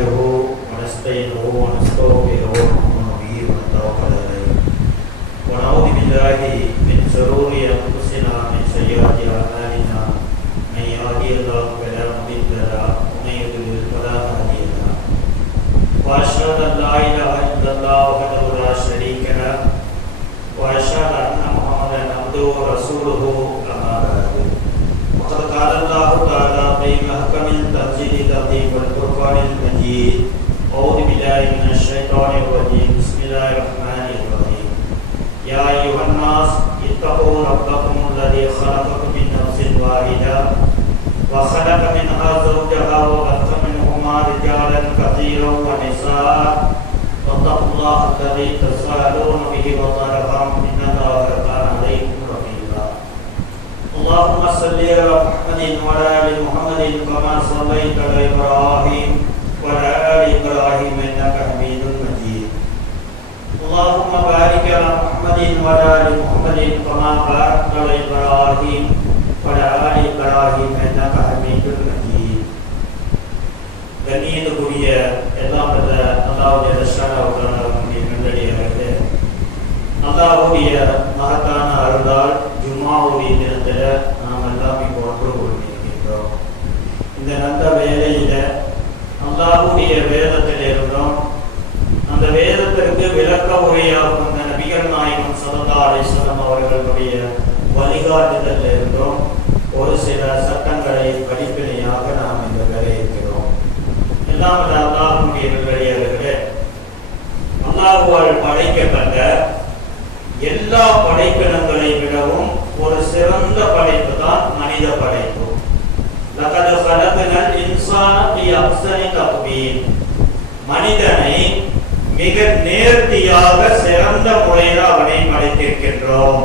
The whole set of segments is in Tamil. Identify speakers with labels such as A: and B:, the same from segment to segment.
A: रहो वनस्पति रहो वनस्पो के रहो मनो वीर वनताओ पदाई वनाओ दिविजाही وخلق منها زوجها وبث منهما رجالا كثيرا ونساء. واتقوا الله الذي تساءلون به والأرحام إن الله كان عليكم رقيبا. اللهم صل على محمد وعلى آل محمد كما صليت على إبراهيم وعلى آل إبراهيم إنك حميد مجيد. اللهم بارك على محمد وعلى آل محمد كما باركت على إبراهيم وعلى آل إبراهيم إنك حميد கண்ணியத்துக்குரிய எல்லாம் வல்ல அல்லாவுடைய ரஷானாவுடைய நல்லடியார்களே அல்லாவுடைய மகத்தான அருள் ஜும்மாவுடைய தினத்தில் நாம் எல்லாம் இப்போ ஒன்று கொண்டிருக்கின்றோம் இந்த நல்ல வேலையில அல்லாஹுடைய வேதத்தில் இருந்தோம் அந்த வேதத்திற்கு விளக்க உரையாக வந்த நபிகள் நாயகம் சல்லா அலிஸ்லாம் அவர்களுடைய வழிகாட்டுதல் இருந்தோம் ஒரு சில சட்டங்களை படிப்பினையாக நாம் இந்த வேலை இருக்கிறோம் எல்லாம் வல்ல அல்லாஹுடைய நல்லடியார்களே அல்லாஹுவால் படைக்கப்பட்ட எல்லா படைப்பினங்களை விடவும் ஒரு சிறந்த படைப்பு தான் மனித படைப்பு லகது கலகுனல் இன்சான பி அப்சனி தக்வீம் மனிதனை மிக நேர்த்தியாக சிறந்த முறையில் அவனை படைத்திருக்கின்றோம்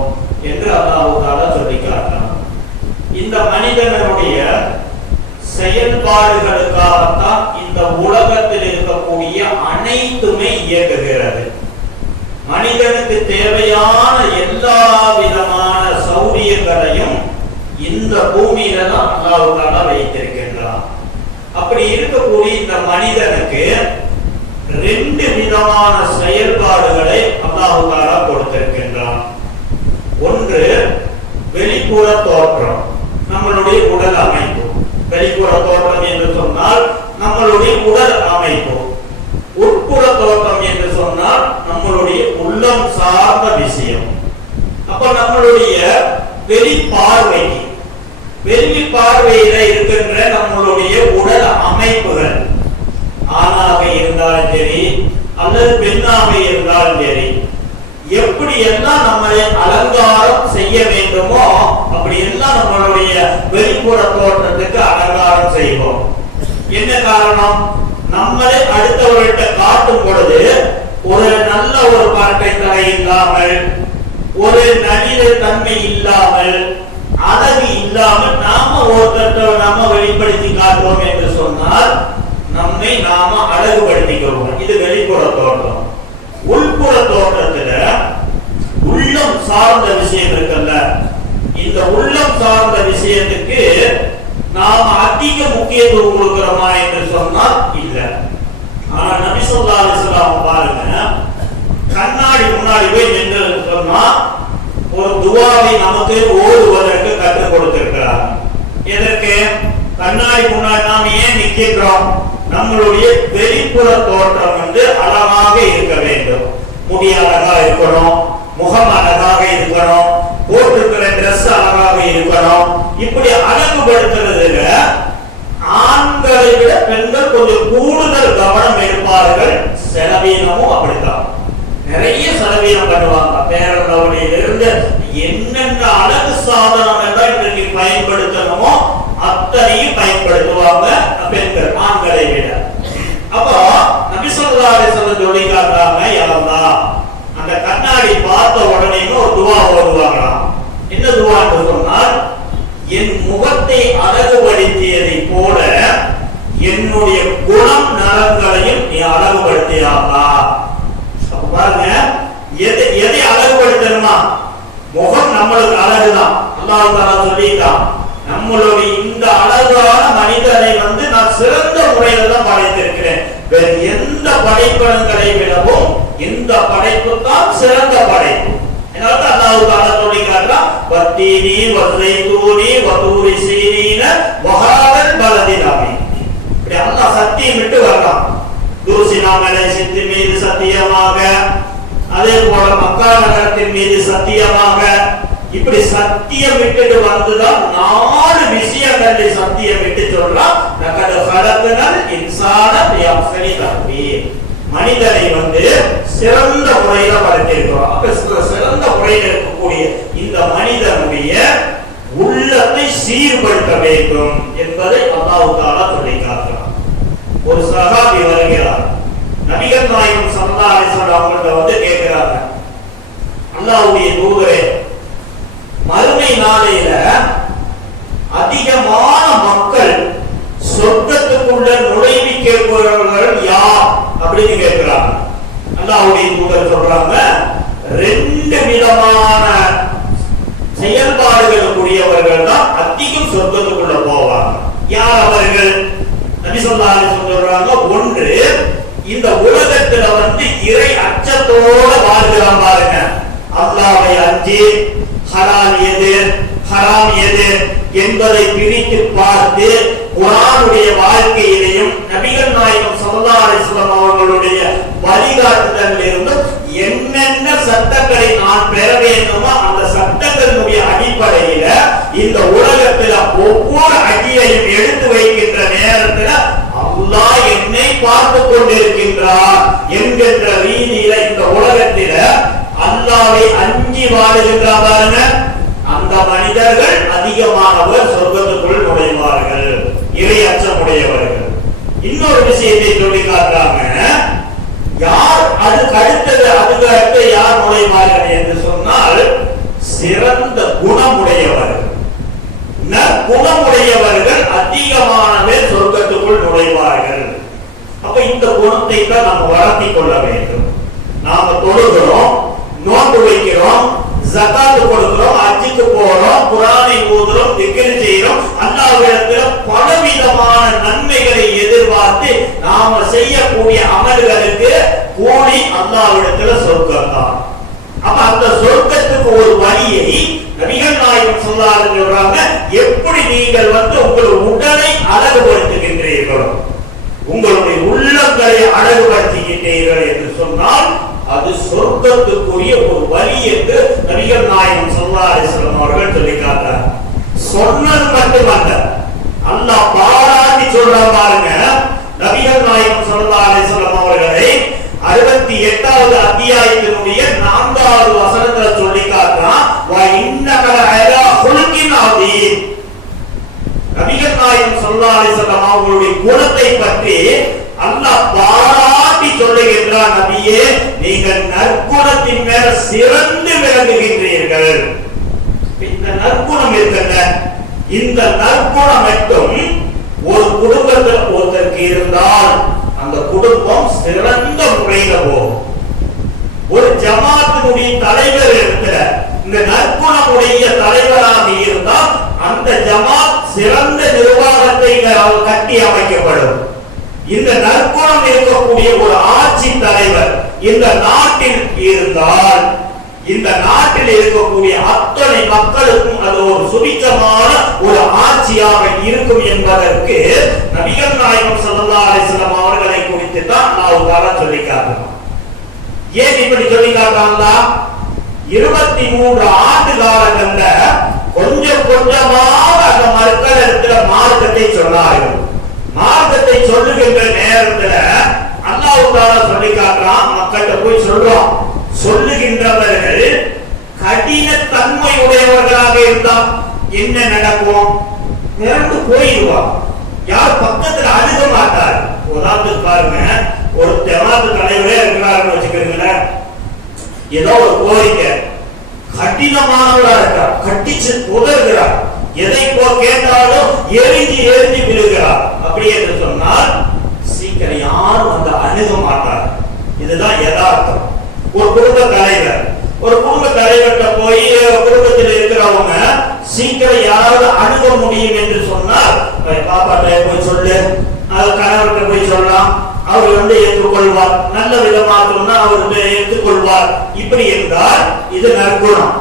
A: என்று அல்லாஹு சொல்லி காட்டினான் இந்த மனிதனுடைய செயல்பாடுகளுக்காகத்தான் இந்த உலகத்தில் இருக்கக்கூடிய அனைத்துமே இயங்குகிறது. மனிதனுக்கு தேவையான எல்லா விதமான சௌரியங்களையும் இந்த பூமியில தான் அல்லாஹால வைத்திருக்கின்றான். அப்படி இருக்கக்கூடிய இந்த மனிதனுக்கு ரெண்டு விதமான செயல்பாடுகளை அல்லாஹால கொடுத்திருக்கின்றான். ஒன்று வெளிப்புற தோற்றம் நம்மளுடைய உடல் அமைப்பு. வெளிப்புற தோற்றம் என்று சொன்னால் நம்மளுடைய உடல் அமைப்பு. உட்புற தோற்றம் என்று சொன்னால் நம்மளுடைய உள்ளம் சார்ந்த விஷயம். அப்ப நம்மளுடைய வெளி பார்வை வெளி பார்வையில இருக்கின்ற நம்மளுடைய உடல் அமைப்பு ஆணாக இருந்தாலும் சரி அல்லது பெண்ணாக இருந்தாலும் சரி எப்படி எல்லாம் நம்மளை அலங்காரம் செய்ய வேண்டுமோ அப்படி எல்லாம் நம்மளுடைய வெளிப்புற தோற்றத்துக்கு அலங்காரம் செய்வோம். என்ன காரணம்? நம்மளை அடுத்தவர்கள்ட்ட காட்டும் பொழுது ஒரு நல்ல ஒரு பாட்டை தலை இல்லாமல் ஒரு நளிர தன்மை இல்லாமல் அழகு இல்லாமல் நாம ஒருத்தர் நாம வெளிப்படுத்தி காட்டுவோம் என்று சொன்னால் நம்மை நாம அழகுபடுத்திக்கிறோம் இது வெளிப்புற தோற்றம். உள்புற தோற்றம். சார்ந்த விஷயம் இருக்குல்ல. இந்த உள்ளம் சார்ந்த விஷயத்துக்கு நாம் அதிக முக்கியத்துவம் கொடுக்கிறோமா என்று சொன்னால் இல்லை. ஆனா நபி சொல்லா அலிஸ்லாம் பாருங்க கண்ணாடி முன்னாடி போய் நின்று சொன்னா ஒரு துவாவை நமக்கு ஓடுவதற்கு கற்றுக் கொடுத்திருக்கிறார். எதற்கு? கண்ணாடி முன்னாடி நாம் ஏன் நிற்கின்றோம்? நம்மளுடைய வெளிப்புற தோற்றம் வந்து அழகாக இருக்க வேண்டும். முடி அழகா இருக்கணும். முகம் அழகாக இருக்கணும் போட்டிருக்கிற ட்ரெஸ் அழகாக இருக்கணும். இப்படி அழகுபடுத்துறதுல ஆண்களை விட பெண்கள் கொஞ்சம் கூடுதல் கவனம் எடுப்பார்கள். செலவீனமும் அப்படித்தான். நிறைய செலவீனம் பண்ணுவாங்க. பேரளவுடையிலிருந்து என்னென்ன அழகு சாதனம் எல்லாம் இன்றைக்கு பயன்படுத்தணுமோ அத்தனையும் பயன்படுத்துவாங்க பெண்கள் ஆண்களை விட. அப்போ நபிசல்லாரை சொல்ல சொல்லி காட்டுறாங்க தான் அந்த கண்ணாடி பார்த்த உடனே ஒரு துவா ஓடுவாங்களாம் என்ன துவான்னு சொன்னால் என் முகத்தை அழகுபடுத்தியதை போல என்னுடைய குணம் நலன்களையும் நீ அழகுபடுத்தியாப்பா பாருங்க எதை எதை அழகுபடுத்தணுமா? முகம் நம்மளுக்கு அழகுதான். அல்லாஹ் தாலா சொல்லிட்டான் நம்மளுடைய இந்த அழகான மனிதனை வந்து நான் சிறந்த முறையில் தான் படைத்திருக்கிறேன். வேறு எந்த படைப்பினங்களை விடவும் இந்த படைப்பு தான் சிறந்த படைப்பு. அதனால தான் அல்லாஹ் தாலா சொல்லி காட்டுறான் வத்தீனி வஸ்ஸைத்தூனி வதூரி சீனீன வஹாதல் பலதினாமி இப்படி அல்லாஹ் சத்தியம் விட்டு வரலாம் தூசினா மலேசியத்தின் மீது சத்தியமாக அதே போல மக்கா நகரத்தின் மீது சத்தியமாக. இப்படி சத்தியம் விட்டுட்டு வந்துதான் நாலு விஷயங்களை சத்தியம் விட்டு சொல்றான். நகடு கலத்தினர் இன்சான பியாசனி தப்பீர் மனிதனை வந்து சிறந்த முறையில வளர்த்திருக்கிறோம் அப்ப சிறந்த முறையில் இருக்கக்கூடிய இந்த மனிதனுடைய உள்ளத்தை சீர்படுத்த வேண்டும் என்பதை அல்லாவுக்காக தாலா சொல்லி காட்டுறான். ஒரு சகாபி வருகிறார். நபிகள் நாயகம் சல்லா அவங்கள்ட்ட வந்து கேட்கிறாங்க. அல்லாவுடைய தூதரே மறுமை நாளையில அதிகமான மக்கள் சொர்க்கத்துக்குள்ள நுழைவிக்கப்படுபவர்கள் யார் அப்படின்னு கேட்கிறாங்க. அல்லாவுடைய தூதர் சொல்றாங்க ரெண்டு விதமான செயல்பாடுகள் கூடியவர்கள் தான் அதிகம் சொர்க்கத்துக்குள்ள போவாங்க. யார் அவர்கள்? நபி சொல்லாலே சொல்றாங்க ஒன்று இந்த உலகத்துல வந்து இறை அச்சத்தோட வாழ்கிறான் பாருங்க. அல்லாவை அஞ்சு ஹராம் எது ஹராம் எது என்பதை பிரித்து பார்த்து குரானுடைய வாழ்க்கையிலையும் நபிகள் நாயகம் ஸல்லல்லாஹு அலைஹி வஸல்லம் அவர்களுடைய வழிகாட்டுதலிலிருந்து என்னென்ன சட்டங்களை நான் பெற வேண்டுமோ அந்த சட்டங்களினுடைய அடிப்படையில இந்த உலகத்துல ஒவ்வொரு அடியையும் எடுத்து வைக்கின்ற நேரத்துல அல்லா என்னை பார்த்து கொண்டிருக்கின்றார் என்கின்ற ரீதியில இந்த உலகத்தில அல்லாவை அஞ்சி வாழுகின்றார் பாருங்க. அந்த மனிதர்கள் அதிகமானவர் சொர்க்கத்துக்குள் நுழைவார்கள். இறை அச்சமுடையவர்கள். இன்னொரு விஷயத்தை சொல்லி காட்டுறாங்க யார் அதுக்கு அடுத்தது அதுக்கு அடுத்து யார் நுழைவார்கள் என்று சொன்னால் சிறந்த குணமுடையவர்கள் குணமுடையவர்கள் அதிகமானவே சொர்க்கத்துக்குள் நுழைவார்கள். அப்ப இந்த குணத்தை தான் நம்ம வளர்த்தி கொள்ள வேண்டும். நாம தொழுகிறோம் நோன்பு வைக்கிறோம் ஜகாத்து கொடுக்கிறோம் அஜிக்கு போறோம் குரானை ஊதுறோம் திக்ரு செய்யறோம் அல்லாஹ்விடத்துல பலவிதமான நன்மைகளை எதிர்பார்த்து நாம செய்யக்கூடிய அமல்களுக்கு கூலி அல்லாவிடத்துல சொர்க்கம் தான். அப்ப அந்த சொர்க்கத்துக்கு ஒரு வழியை நபிகள் நாயகம் சொல்லாரு எப்படி நீங்கள் வந்து உங்கள் உடலை அழகுபடுத்துகின்றீர்களோ உங்களுடைய உள்ளங்களை அழகுபடுத்துகின்றீர்கள் என்று சொன்னால் அது சொர்க்கத்துக்குரிய ஒரு வழி என்று நபிகள் நாயகம் சல்லா அலிஸ்லாம் அவர்கள் சொல்லி காட்டார் சொன்னது மட்டுமல்ல அல்லாஹ் பாராட்டி சொல்ற பாருங்க நபிகள் நாயகம் சல்லா அலிஸ்லாம் அவர்களை அறுபத்தி எட்டாவது அத்தியாயத்தினுடைய நான்காவது வசனத்துல சொல்லி காட்டுறான் வா நபிகள் நாயகம் சல்லா அலிஸ்லாம் அவர்களுடைய குணத்தை பற்றி அல்லாஹ் பாராட்டி சொல்லுகின்றார் நபியே நீங்கள் நற்குணத்தின் மேல சிறந்து விளங்குகின்றீர்கள். இந்த நற்குணம் இருக்கின்ற இந்த நற்குணம் மட்டும் ஒரு குடும்பத்தில் ஒருத்தருக்கு இருந்தால் அந்த குடும்பம் சிறந்த முறையில போகும். ஒரு ஜமாத்தினுடைய தலைவர் இருக்கிற இந்த நற்குணமுடைய தலைவராக இருந்தால் அந்த ஜமாத் சிறந்த நிர்வாகத்தை கட்டி அமைக்கப்படும். இந்த நற்குணம் இருக்கக்கூடிய ஒரு ஆட்சி தலைவர் இந்த நாட்டில் இருந்தால் இந்த நாட்டில் இருக்கக்கூடிய அத்தனை மக்களுக்கும் அது ஒரு சுபிச்சமான ஒரு ஆட்சியாக இருக்கும் என்பதற்கு நபிகள் நாயகம் ஸல்லல்லாஹு அலிஸ்லாம் அவர்களை குறித்து தான் நான் தாரா சொல்லி காட்டுறோம் ஏன் இப்படி சொல்லி காட்டாங்களா இருபத்தி மூன்று ஆண்டு காலங்கள்ல கொஞ்சம் கொஞ்சமாக அந்த மக்கள் இருக்கிற மார்க்கத்தை சொன்னார்கள். மார்க்கத்தை சொல்லுகின்ற நேரத்துல அல்லாஹ் சொல்லி காட்டுறான். மக்கள்கிட்ட போய் சொல்றோம் சொல்லுகின்றவர்கள் கடின தன்மை உடையவர்களாக இருந்தா என்ன நடக்கும்? மிரண்டு போயிடுவான் யார் பக்கத்துல அணுக மாட்டார். உதாரணத்துக்கு பாருங்க. ஒரு ஜமாத்து தலைவரே இருக்கிறாருன்னு வச்சுக்கிறீங்களேன் ஏதோ ஒரு கோரிக்கை. கடினமானவரா இருக்கார். கட்டிச்சு உதறுகிறார் எதை போ கேட்டாலும் எரிஞ்சு எரிஞ்சு விழுகிறார். அப்படி என்று சொன்னால் சீக்கிரம் யாரும் அந்த அணுக மாட்டார். இதுதான் யதார்த்தம். ஒரு குடும்ப தலைவர் ஒரு குடும்ப தலைவர்கிட்ட போய் குடும்பத்தில் இருக்கிறவங்க சீக்கிரம் யாராவது அணுக முடியும் என்று சொன்னால் போய் பாப்பாட்ட போய் சொல்லு. அது கணவர்கிட்ட போய் சொல்லலாம். அவர் வந்து ஏற்றுக்கொள்வார். நல்ல விதமாக சொன்னா அவர் வந்து ஏற்றுக்கொள்வார். இப்படி என்றால் இது நற்குணம்.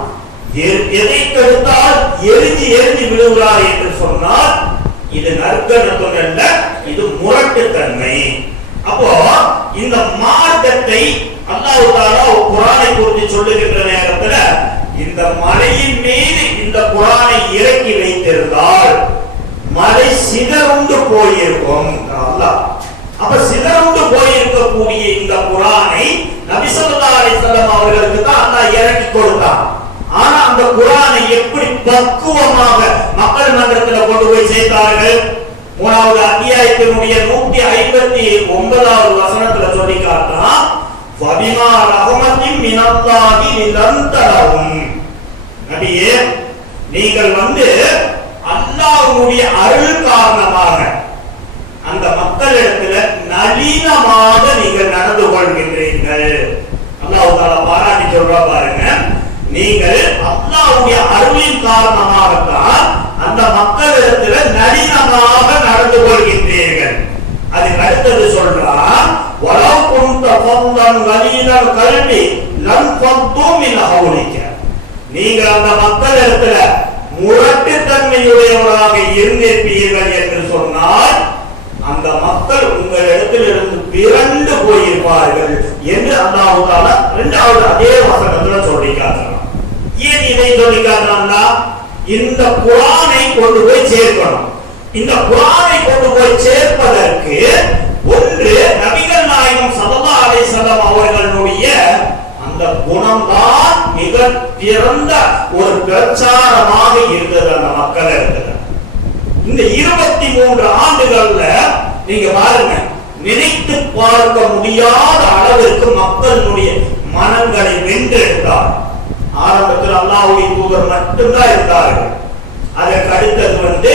A: எதை கெடுத்தால் எரிஞ்சு எரிஞ்சு விழுகிறார் என்று சொன்னால் இது நற்கணத்தும் அல்ல இது முரட்டுத்தன்மை. அப்போ இந்த மார்க்கத்தை அல்லாஹ் தாலா குரானை குறித்து சொல்லுகின்ற நேரத்துல இந்த மலையின் மீது இந்த குரானை இறக்கி வைத்திருந்தால் மலை சிதறுண்டு போயிருக்கும். அல்லாஹ். அப்ப சிதறுண்டு போயிருக்கக்கூடிய இந்த குரானை நபிசல்லா ஸல்லல்லாஹு அவர்களுக்கு தான் அல்லாஹ் இறக்கி கொடுத்தான். ஆனா அந்த குரானை எப்படி பக்குவமாக மக்கள் மன்றத்தில் கொண்டு போய் சேர்த்தார்கள்? மூணாவது அத்தியாயத்தினுடைய நூத்தி ஐம்பத்தி ஒன்பதாவது வசனத்துல சொல்லி காட்டுறான் ஃபபிமா ரஹமத்தின் மினத்தாகி நிரந்தரவும் நபியே நீங்கள் வந்து அல்லாஹ்வுடைய அருள் காரணமாக அந்த மக்களிடத்துல நளினமாக நீங்கள் நடந்து கொள்கின்றீர்கள். அல்லாஹ் பாராட்டி சொல்றா பாருங்க. நீங்கள் அல்லாஹ்வுடைய அருளின் காரணமாகத்தான் அந்த மக்களிடத்துல நளினமாக நடந்து கொள்கின்றீர்கள். அதுக்கு அடுத்தது சொல்றான் வலவு குந்த பொங்கல் கலீலல் கல்வி லம் பந்தும் மின் நீங்கள் அந்த மக்களிடத்துல முரட்டுத்தன்மையுடையவராக இருந்திருப்பீர்கள் என்று சொன்னால் அந்த மக்கள் உங்களிடத்தில் இருந்து பிறண்டு போயிருப்பார்கள் என்று அல்லாஹ் ரெண்டாவது இரண்டாவது அதே வசனத்துல சொல்லிக்காங்க ஏன் இதை சொல்லி இந்த குரானை கொண்டு போய் சேர்க்கணும். இந்த குரானை கொண்டு போய் சேர்ப்பதற்கு ஒன்று நபிகள் நாயகம் சதமா அலை சதம் அவர்களுடைய அந்த குணம்தான் மிக பிறந்த ஒரு பிரச்சாரமாக இருந்தது அந்த மக்கள் இருந்தது இந்த இருபத்தி மூன்று ஆண்டுகள்ல நீங்க பாருங்க நினைத்து பார்க்க முடியாத அளவிற்கு மக்களுடைய மனங்களை வென்றெடுத்தார். ஆரம்பத்தில் அல்லாவுடைய தூதர் மட்டும்தான் இருந்தார்கள். அதற்கு அடுத்தது வந்து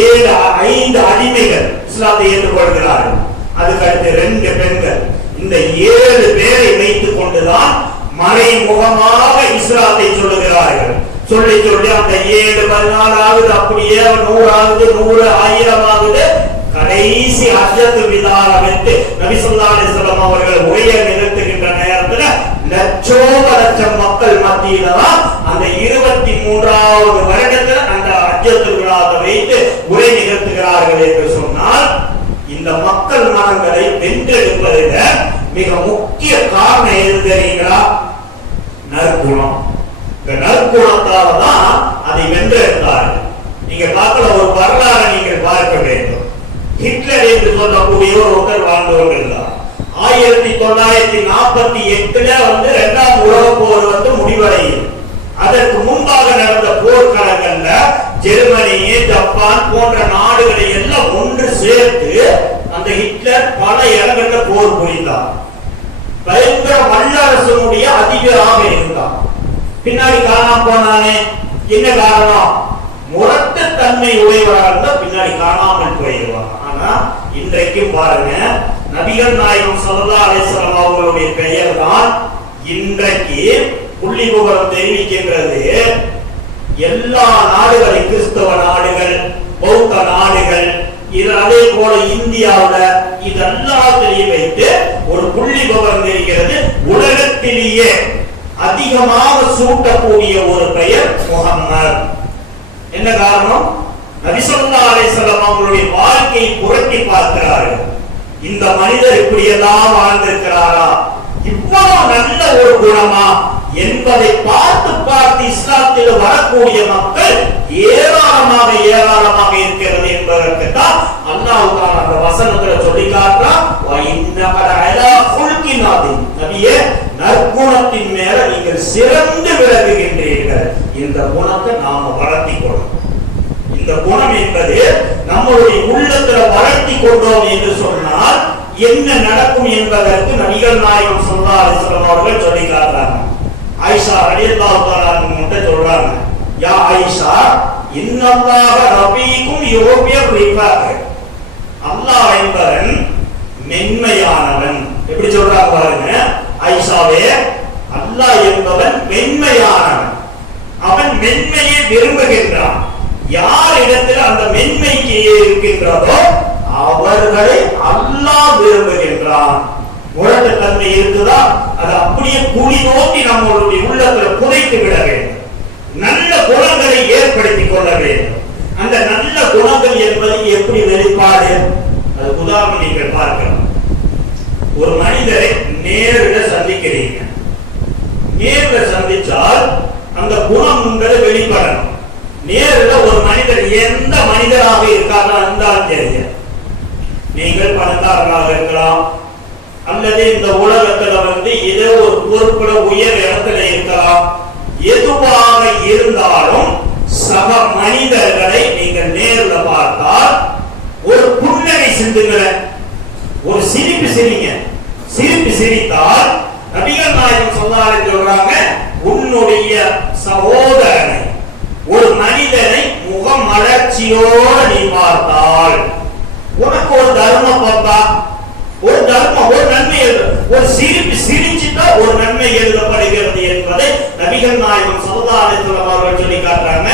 A: ஏழு ஐந்து அடிமைகள் இஸ்லாத்தை ஏற்றுக்கொள்கிறார்கள். அதுக்கு அடுத்து ரெண்டு பெண்கள். இந்த ஏழு பேரை வைத்துக் கொண்டுதான் மறைமுகமாக இஸ்லாத்தை சொல்லுகிறார்கள். சொல்லி சொல்லி அந்த ஏழு பதினாறு ஆகுது அப்படியே நூறு ஆகுது நூறு ஆயிரம் ஆகுது கடைசி அஜத்து விதாரம் என்று நபி ஸல்லல்லாஹு அலைஹி அவர்கள் உரையை நிறுத்துகின்ற நேரத்துல லட்சோப லட்சம் மக்கள் அந்த இருபத்தி மூன்றாவது வருடத்தில் அந்த அஜத்து விழாவை வைத்து உரை நிகழ்த்துகிறார்கள் என்று சொன்னால் இந்த மக்கள் மனங்களை வென்றெடுப்பதில் மிக முக்கிய காரணம் எது தெரியுங்களா? நற்குணம். இந்த நற்குணத்தால தான் அதை வென்றெடுத்தார்கள். நீங்க பார்க்கல ஒரு வரலாறு நீங்கள் பார்க்க வேண்டும். ஹிட்லர் என்று சொல்லக்கூடிய ஒரு ஒருத்தர் வாழ்ந்தவர்கள் தான் ஆயிரத்தி தொள்ளாயிரத்தி நாற்பத்தி எட்டுல வந்து இரண்டாம் உலக போர் வந்து முடிவடையும். அதற்கு முன்பாக நடந்த போர்க்களங்கள்ல ஜெர்மனி ஜப்பான் போன்ற நாடுகளை எல்லாம் ஒன்று சேர்த்து அந்த ஹிட்லர் பல இடங்கள்ல போர் புரிந்தார் பயங்கர வல்லரசனுடைய அதிபராக இருந்தார் பின்னாடி காணாம போனானே என்ன காரணம்? முரட்டு தன்மை உடையவராக இருந்தால் பின்னாடி காணாமல் போயிடுவார் ஆனா இன்றைக்கும் பாருங்க நபிகள் நாயகம் ஸல்லல்லாஹு அலைஹி அவர்களுடைய பெயர் தான் இன்றைக்கு புள்ளி விவரம் தெரிவிக்கின்றது. எல்லா நாடுகளை கிறிஸ்தவ நாடுகள் பௌத்த நாடுகள் இது அதே போல இந்தியாவில் இது எல்லாத்திலையும் வைத்து ஒரு புள்ளி விவரம் தெரிகிறது. உலகத்திலேயே அதிகமாக சூட்டக்கூடிய ஒரு பெயர் முகம்மது என்ன காரணம்? நபிசல்லா அலிசல்லாம் அவங்களுடைய வாழ்க்கையை புரட்டி பார்க்கிறார்கள். இந்த மனிதர் இப்படி எல்லாம் வாழ்ந்திருக்கிறாரா? இவ்வளவு நல்ல ஒரு குணமா? என்பதை பார்த்து பார்த்து இஸ்லாத்தில் வரக்கூடிய மக்கள் ஏராளமாக ஏராளமாக இருக்கிறது என்பதற்கு தான் அல்லாஹ் அந்த வசனத்துல சொல்லி காட்டுறான் நபியே நற்குணத்தின் மேல நீங்கள் சிறந்து விளங்குகின்றீர்கள். இந்த குணத்தை நாம வளர்த்தி கொள்ளணும். இந்த குணம் என்பது நம்மளுடைய உள்ளத்துல வளர்த்தி கொண்டோம் என்று சொன்னால் என்ன நடக்கும் என்பதற்கு நபிகள் நாயகம் ஸல்லல்லாஹு அலைஹி அவர்கள் சொல்லி காட்டுறாங்க. ஆயிஷா அடியல்லா தஆலா சொல்றாங்க யா ஆயிஷா இன்னல்லாக ரபீக்கும் யூபியர் ரிஃபாக். அல்லாஹ் என்பவன் மென்மையானவன். எப்படி சொல்றாங்க பாருங்க ஆயிஷாவே அல்லாஹ் என்பவன் மென்மையானவன். அவன் மென்மையை விரும்புகின்றான். யார் இடத்துல அந்த மென்மைக்கு இருக்கின்றதோ அவர்களை அல்லாஹ் விரும்புகின்றான். முரட்டுத்தன்மை இருக்குதா அது அப்படியே குழி நோக்கி நம்மளுடைய உள்ளத்துல புதைத்து விட வேண்டும். நல்ல குணங்களை ஏற்படுத்திக் கொள்ள வேண்டும். அந்த நல்ல குணங்கள் என்பது எப்படி வெளிப்பாடு? அது உதாரணம் நீங்கள் பார்க்கலாம். ஒரு மனிதரை நேரில் சந்திக்கிறீங்க. நேரில் சந்திச்சால் அந்த குணம் உங்களை வெளிப்படணும். நேரில் ஒரு மனிதர் எந்த மனிதராக இருக்காங்க இருந்தால் தெரியும். நீங்கள் பணக்காரராக இருக்கலாம் அல்லது இந்த உலகத்துல வந்து ஏதோ ஒரு பொறுப்புல உயர் இடத்துல இருக்கலாம். எதுவாக இருந்தாலும் சக மனிதர்களை நீங்கள் நேரில் பார்த்தால் ஒரு புன்னகை சிந்துங்களேன் ஒரு சிரிப்பு சிரிங்க. சிரிப்பு சிரித்தால் நபிகள் நாயகம் சொல்லாரு சொல்றாங்க உன்னுடைய சகோதர வளர்ச்சியோடு நீ பார்த்தால். உனக்கு ஒரு தர்மம் பார்த்தா ஒரு தர்மம் ஒரு நன்மை ஒரு சிரிப்பு சிரிச்சுட்டா ஒரு நன்மை எழுதப்படுகிறது என்பதை நபிகள் நாயகம் சமுதாயத்தில் அவர்கள் சொல்லி காட்டுறாங்க.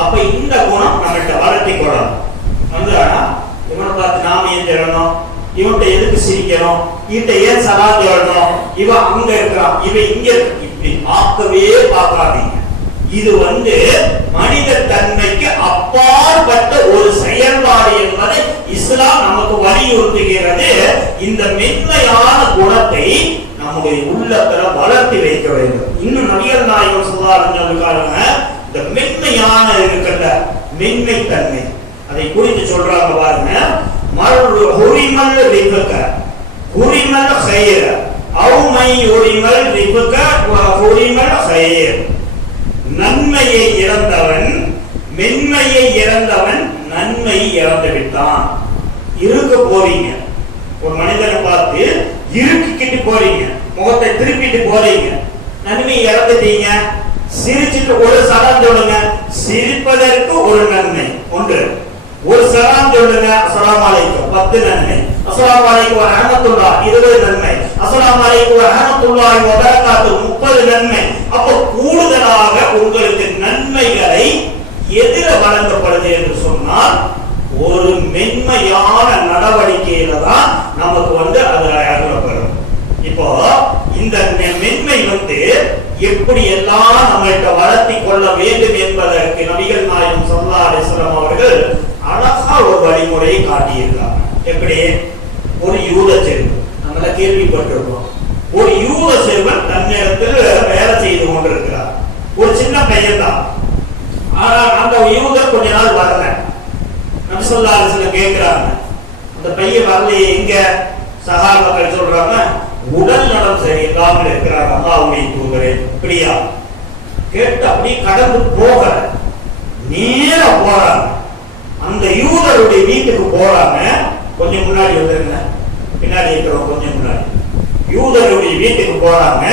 A: அப்ப இந்த குணம் நம்மகிட்ட வளர்த்தி கொள்ளணும். வந்து இவனை பார்த்து நாம ஏன் சொல்லணும் இவன்கிட்ட எதுக்கு சிரிக்கணும்? இவன்கிட்ட ஏன் சலாத் சொல்லணும் இவன் அங்க இருக்கிறான் இவன் இங்க இருக்கு. இப்படி பார்க்கவே பார்க்காதீங்க. இது வந்து மனித தன்மைக்கு அப்பாற்பட்ட ஒரு செயல்பாடு என்பதை இஸ்லாம் நமக்கு வலியுறுத்துகிறது. இந்த மென்மையான குணத்தை நம்முடைய உள்ளத்துல வளர்த்தி வைக்க வேண்டும். இன்னும் நபிகள் நாயகம் சொல்றாருங்க இந்த மென்மையான இருக்குல்ல மென்மை தன்மை அதை குறித்து சொல்றாங்க பாருங்க மறு ஹுரிமல் ரிபுக்க ஹுரிமல் ஹைர அவுமை ஹுரிமல் ரிபுக்க ஹுரிமல் ஹைர் நன்மையை இழந்தவன் மென்மையை இழந்தவன் நன்மையை இழந்து விட்டான். இருக்க போறீங்க. ஒரு மனிதனை பார்த்து இருக்கிக்கிட்டு போறீங்க. முகத்தை திருப்பிட்டு போறீங்க. நன்மையை இழந்துட்டீங்க. சிரிச்சிட்டு ஒரு சலாம் சொல்லுங்க. சிரிப்பதற்கு ஒரு நன்மை. ஒன்று ஒரு சலாம் சொல்லுங்க. அஸ்ஸலாமு அலைக்கும். பத்து நன்மை. அஸ்ஸலாமு அலைக்கும் வ இருபது நன்மை. அஸ்ஸலாமு அலைக்கும் வ ரஹ்மத்துல்லாஹி முப்பது நன்மை. அப்போ கூடுதலாக உங்களுக்கு நன்மைகளை எதிர வழங்கப்படுது என்று சொன்னால் ஒரு மென்மையான நடவடிக்கையில தான் நமக்கு வந்து அது அருளப்படும். இப்போ இந்த மெ- மென்மை வந்து எப்படி எல்லாம் நம்மள்கிட்ட வளர்த்தி கொள்ள வேண்டும் என்பதற்கு நபிகள் நாயகம் ஸல்லல்லாஹு அவர்கள் அழகா ஒரு வழிமுறையை காட்டியிருக்காங்க. எப்படி? ஒரு யூத செல்வன் நம்மள கேள்விப்பட்டிருக்கோம் ஒரு யூத செல்வன் தன்னிடத்தில் வேலை செய்து கொண்டிருக்கிறார். ஒரு சின்ன பையன் தான் ஆனால் அந்த யூதர் கொஞ்ச நாள் வரல. நபி அரசுல கேட்கிறாங்க. அந்த பையன் வரலையே எங்க? சஹாபாக்கள் சொல்றாங்க உடல் நலம் சரியில்லாமல் இருக்கிறார் அல்லாஹ்வுடைய தூதரே. இப்படியா கேட்டு அப்படியே கடந்து போக நேர போறாங்க. அந்த யூதருடைய வீட்டுக்கு போறாங்க. கொஞ்சம் முன்னாடி வந்துருங்க. பின்னாடி இருக்கிறோம் கொஞ்சம் முன்னாடி. யூதனுடைய வீட்டுக்கு போறாங்க.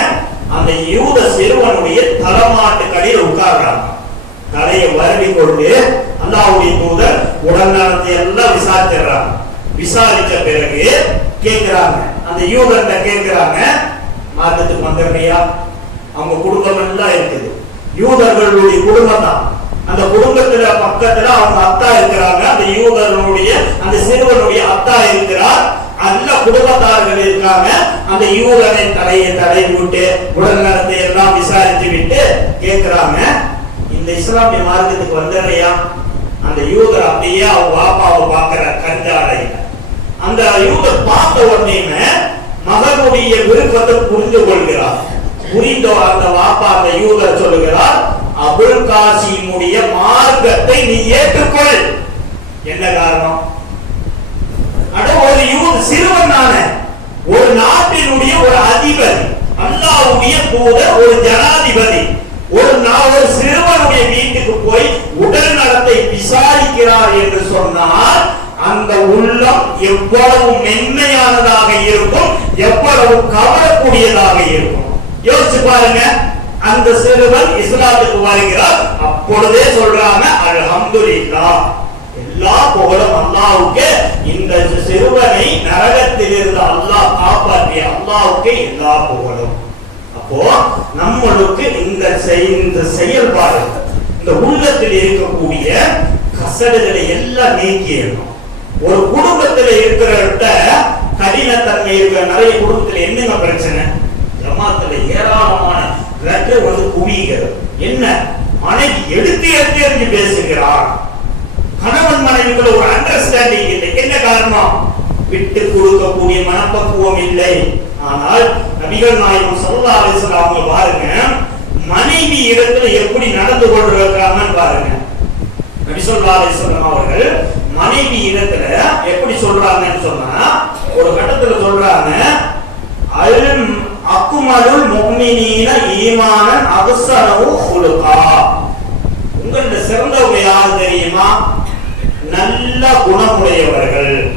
A: அந்த யூத சிறுவனுடைய தலைமாட்டுக்கடியில் உட்கார்றாங்க. தலையை வருடி கொண்டு அல்லாவுடைய தூதர் உடல் நலத்தை எல்லாம் விசாரிச்சிடுறாங்க. விசாரிச்ச பிறகு கேட்கிறாங்க. அந்த யூதர்கிட்ட கேட்கிறாங்க மார்க்கத்துக்கு வந்துடுறியா அவங்க குடும்பம் எல்லாம் இருக்குது. யூதர்களுடைய குடும்பம் தான். அந்த குடும்பத்துல பக்கத்துல அவங்க அத்தா இருக்கிறாங்க. அந்த யூதர்களுடைய அந்த சிறுவனுடைய அத்தா இருக்கிறார். நல்ல குடும்பத்தார்கள் இருக்காங்க. அந்த யூதனை தலையை தடை விட்டு உடல்நலத்தை எல்லாம் விசாரித்து விட்டு கேட்கிறாங்க இந்த இஸ்லாமிய மார்க்கத்துக்கு வந்துடுறியா அந்த யூதர் அப்படியே அவங்க வாப்பாவை பார்க்கிற கஞ்சாலையில அந்த யூதர் பார்த்த உடனே மகனுடைய விருப்பத்தை புரிந்து கொள்கிறார். புரிந்தோ அந்த வாப்பா அந்த யூதர் சொல்லுகிறார் அபுல் காசிமுடைய மார்க்கத்தை நீ ஏற்றுக்கொள். என்ன காரணம்? ஒரு யூத சிறுவன் நானே ஒரு நாட்டினுடைய ஒரு அதிபதி அல்லாவுடைய தூதர் ஒரு ஜனாதிபதி. ஒரு நா- ஒரு சிறுவனுடைய வீட்டுக்கு போய் உடல் நலத்தை விசாரிக்கிறார் என்று சொன்னால் அந்த உள்ளம் எவ்வளவு மென்மையானதாக இருக்கும் எவ்வளவு கவரக்கூடியதாக இருக்கும். யோசிச்சு பாருங்க. அந்த சிறுவன் இஸ்லாத்துக்கு வருகிறார். அப்பொழுதே சொல்றாங்க அல்ஹம்துலில்லாஹ். எல்லா புகழும் அல்லாவுக்கு இந்த சிறுவனை நரகத்தில் இருந்து அல்லாஹ் காப்பாற்றிய அல்லாவுக்கு எல்லா புகழும். அப்போ நம்மளுக்கு இந்த செய்- இந்த செயல்பாடு இந்த உள்ளத்தில் இருக்கக்கூடிய கசடுகளை எல்லாம் நீக்கிடணும் ஒரு குடும்பத்தில் இருக்கிறவர்கிட்ட கடினத்தன்மை இருக்கிற நிறைய குடும்பத்தில் என்னங்க பிரச்சனை? ஜமாத்துல ஏராளமான லெட்டர் வந்து குவிகிறது என்ன? மனைவி எடுத்து எடுத்து எறிஞ்சு பேசுகிறார் கணவன் மனைவிக்குள்ள ஒரு அண்டர்ஸ்டாண்டிங் இல்லை. என்ன காரணம்? விட்டு கொடுக்கக்கூடிய மனப்பக்குவம் இல்லை. ஆனால் நபிகள் நாயகம் சல்லா அலிஸ்லாம் அவங்க பாருங்க மனைவி இடத்துல எப்படி நடந்து கொண்டிருக்காங்கன்னு பாருங்க. நபி சொல்லா அலிஸ்லாம் அவர்கள் மனைவி இடத்துல எப்படி சொல்றாங்கன்னு சொன்னா ஒரு கட்டத்துல சொல்றாங்க அல் அக்குமருள் முஃமினீன ஈமானன் அப்ஸரஹு ஹுலுகா. சிறந்தவங்க யார் தெரியுமா? நல்ல குணமுடையவர்கள்.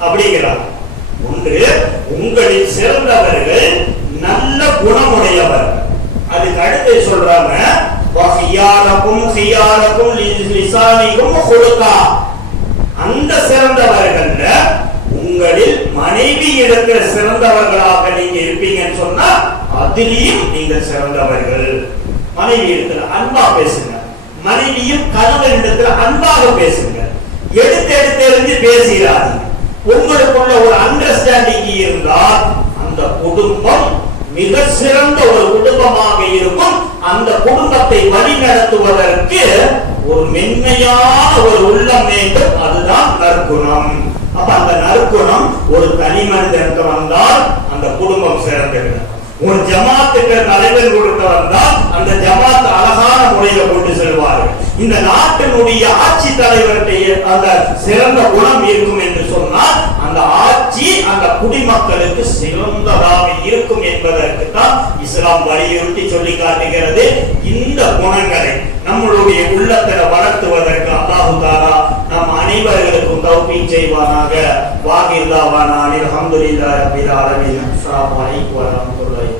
A: அப்படிங்கிறார். ஒன்று உங்களில் சிறந்தவர்கள் நல்ல குணமுடையவர்கள் அதுக்கு அடுத்து சொல்றாங்க? வஹியாரக்கும் ஹியாரக்கும் லிசானிக்கும் ஹுலுகா அந்த சிறந்தவர்கள்ல உங்களில் மனைவி இடத்துல சிறந்தவர்களாக நீங்க இருப்பீங்கன்னு சொன்னா அதிலையும் நீங்க சிறந்தவர்கள். மனைவி இடத்துல அன்பா பேசுங்க. மனைவியும் கணவன் இடத்துல அன்பாக பேசுங்க. எடுத்து எடுத்து எறிஞ்சு பேசுகிறார்கள் உங்களுக்குள்ள ஒரு அண்டர்ஸ்டாண்டிங் இருந்தால் அந்த குடும்பம் மிக சிறந்த ஒரு குடும்பமாக இருக்கும். அந்த குடும்பத்தை வழி நடத்துவதற்கு ஒரு மென்மையான ஒரு உள்ளம் வேண்டும். அதுதான் நற்குணம். அப்ப அந்த நற்குணம் ஒரு தனி மனிதனுக்கு வந்தால் அந்த குடும்பம் சிறந்துவிடும் ஒரு ஜமாத்துக்கு தலைவர் கொடுக்க வந்தால் அந்த ஜமாத் அழகான முறையில கொண்டு செல்வார்கள். இந்த நாட்டினுடைய ஆட்சி தலைவர்கிட்ட அந்த சிறந்த குணம் இருக்கும் என்று சொன்னால் அந்த ஆட்சி அந்த குடிமக்களுக்கு சிறந்ததாக இருக்கும் என்பதற்கு தான் இஸ்லாம் வலியுறுத்தி சொல்லி காட்டுகிறது. இந்த குணங்களை நம்மளுடைய உள்ளத்தில வளர்த்துவதற்கு அல்லாஹு தாரா நம் அனைவர்களுக்கும் தௌஃபீக் செய்வானாக. வாகில்லாவானா அல்ஹம்துலில்லாஹி ரப்பில் ஆலமீன். அஸ்ஸலாமு அலைக்கும் வரஹ்மத்துல்லாஹி